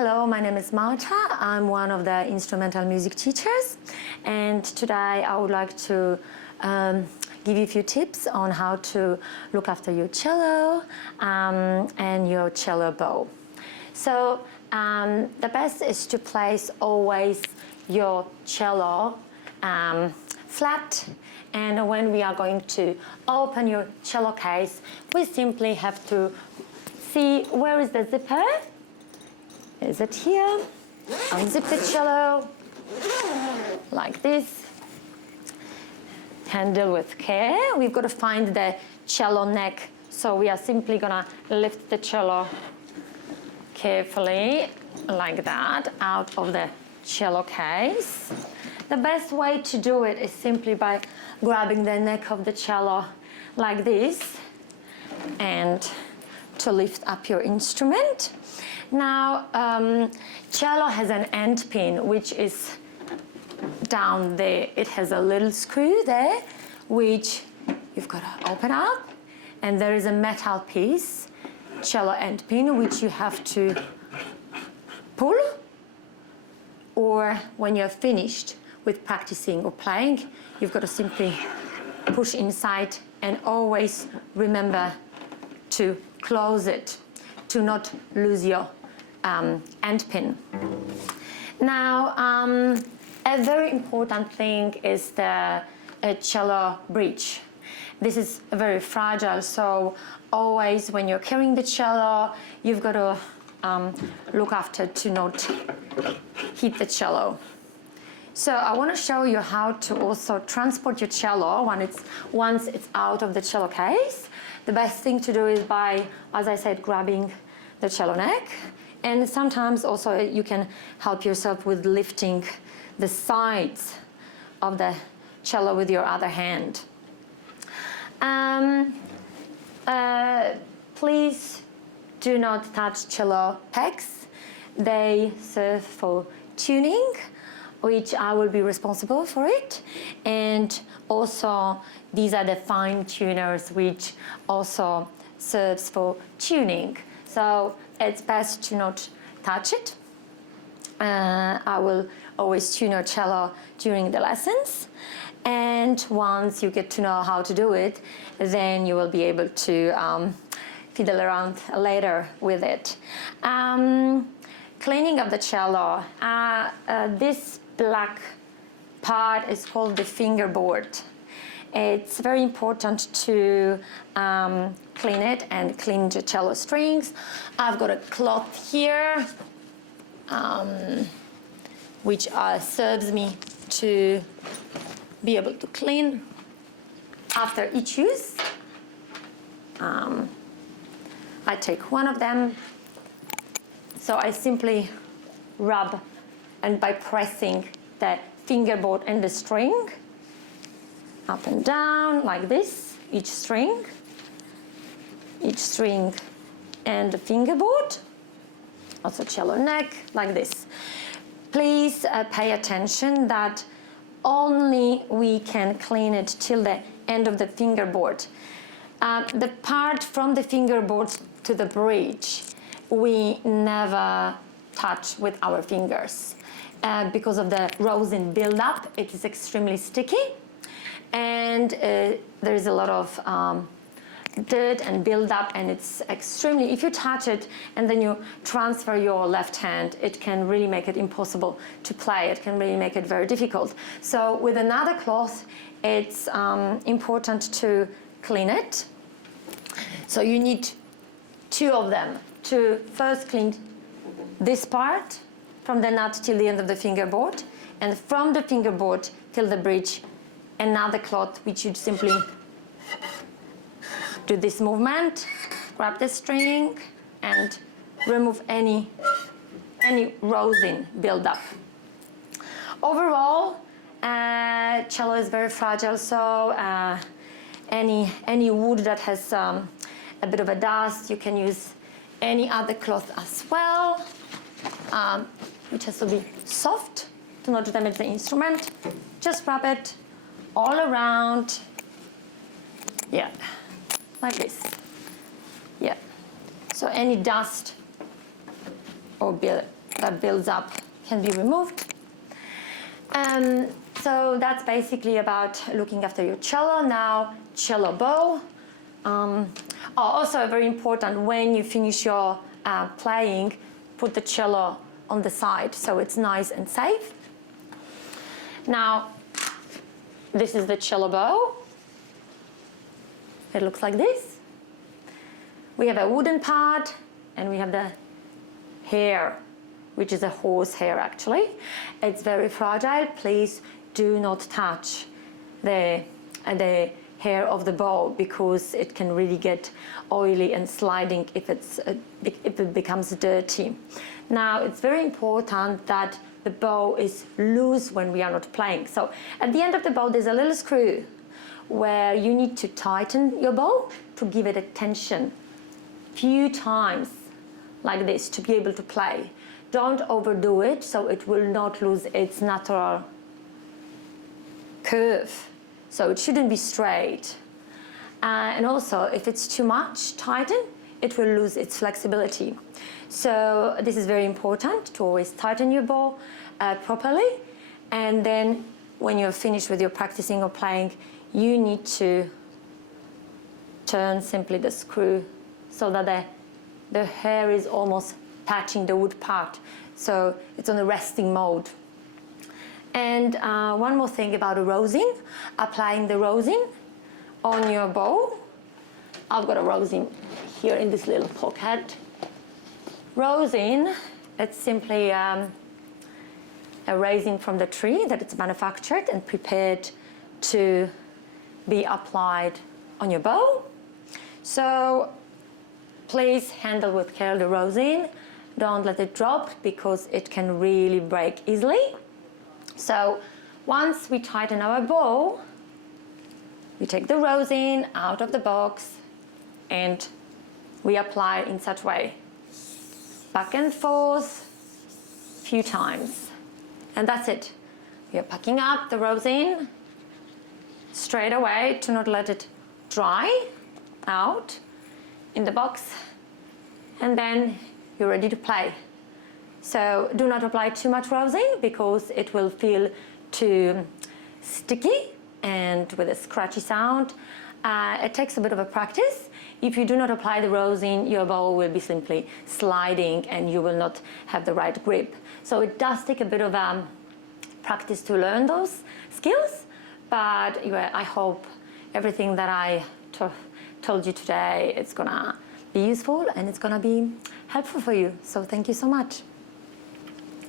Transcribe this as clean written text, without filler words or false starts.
Hello, my name is Marta. I'm one of the instrumental music teachers, and today I would like to give you a few tips on how to look after your cello and your cello bow. So the best is to place always your cello flat, and when we are going to open your cello case, we simply have to see where is the zipper. Is it here? Unzip the cello like this. Handle with care. We've got to find the cello neck, so we are simply gonna lift the cello carefully like that out of the cello case. The best way to do it is simply by grabbing the neck of the cello like this and to lift up your instrument. Now, cello has an end pin which is down there. It has a little screw there which you've got to open up, and there is a metal piece, cello end pin, which you have to pull, or when you're finished with practicing or playing, you've got to simply push inside and always remember to close it to not lose your end pin. Now, a very important thing is the cello bridge. This is very fragile, so always when you're carrying the cello, you've got to look after to not hit the cello. So I want to show you how to also transport your cello once it's out of the cello case. The best thing to do is by, as I said, grabbing the cello neck, and sometimes also you can help yourself with lifting the sides of the cello with your other hand. Please do not touch cello pegs. They serve for tuning, which I will be responsible for it, and also these are the fine tuners which also serves for tuning. So it's best to not touch it. I will always tune your cello during the lessons, and once you get to know how to do it, then you will be able to fiddle around later with it. Cleaning of the cello. This black part is called the fingerboard. It's very important to clean it and clean the cello strings. I've got a cloth here which serves me to be able to clean after each use. I take one of them, so I simply rub, and by pressing the fingerboard and the string up and down like this, each string and the fingerboard, also cello neck like this. Please pay attention that only we can clean it till the end of the fingerboard. The part from the fingerboard to the bridge, we never touch with our fingers. Because of the rosin buildup, it is extremely sticky, and there is a lot of dirt and buildup, and it's extremely, if you touch it and then you transfer your left hand, it can really make it impossible to play. It can really make it very difficult. So with another cloth, it's important to clean it. So you need two of them to first clean this part from the nut till the end of the fingerboard, and from the fingerboard till the bridge, another cloth which you'd simply do this movement, grab the string and remove any rosin buildup. Overall, cello is very fragile, so any wood that has a bit of a dust, you can use any other cloth as well, which has to be soft to not damage the instrument. Just rub it all around, yeah, like this, yeah. So any dust or that builds up can be removed. So that's basically about looking after your cello. Now, cello bow. Also very important, when you finish your playing, put the cello on the side so it's nice and safe. Now, this is the cello bow. It looks like this. We have a wooden part and we have the hair, which is a horse hair actually. It's very fragile. Please do not touch the hair of the bow because it can really get oily and sliding if it becomes dirty. Now, it's very important that the bow is loose when we are not playing. So at the end of the bow there's a little screw where you need to tighten your bow to give it a tension few times like this to be able to play. Don't overdo it so it will not lose its natural curve. So it shouldn't be straight. And also if it's too much tighten, it will lose its flexibility. So this is very important to always tighten your bow properly. And then when you're finished with your practicing or playing, you need to turn simply the screw so that the hair is almost touching the wood part. So it's on a resting mode. And one more thing about the rosin, applying the rosin on your bow. I've got a rosin here in this little pocket. Rosin, it's simply a resin from the tree that it's manufactured and prepared to be applied on your bow. So please handle with care the rosin. Don't let it drop because it can really break easily. So once we tighten our bow, we take the rosin out of the box and we apply in such way, back and forth, few times. And that's it. We are packing up the rosin straight away to not let it dry out in the box, and then you're ready to play. So do not apply too much rosin because it will feel too sticky and with a scratchy sound. It takes a bit of a practice. If you do not apply the rosin, your bow will be simply sliding and you will not have the right grip. So it does take a bit of practice to learn those skills, but I hope everything that I told you today, it's gonna be useful and it's gonna be helpful for you. So thank you so much.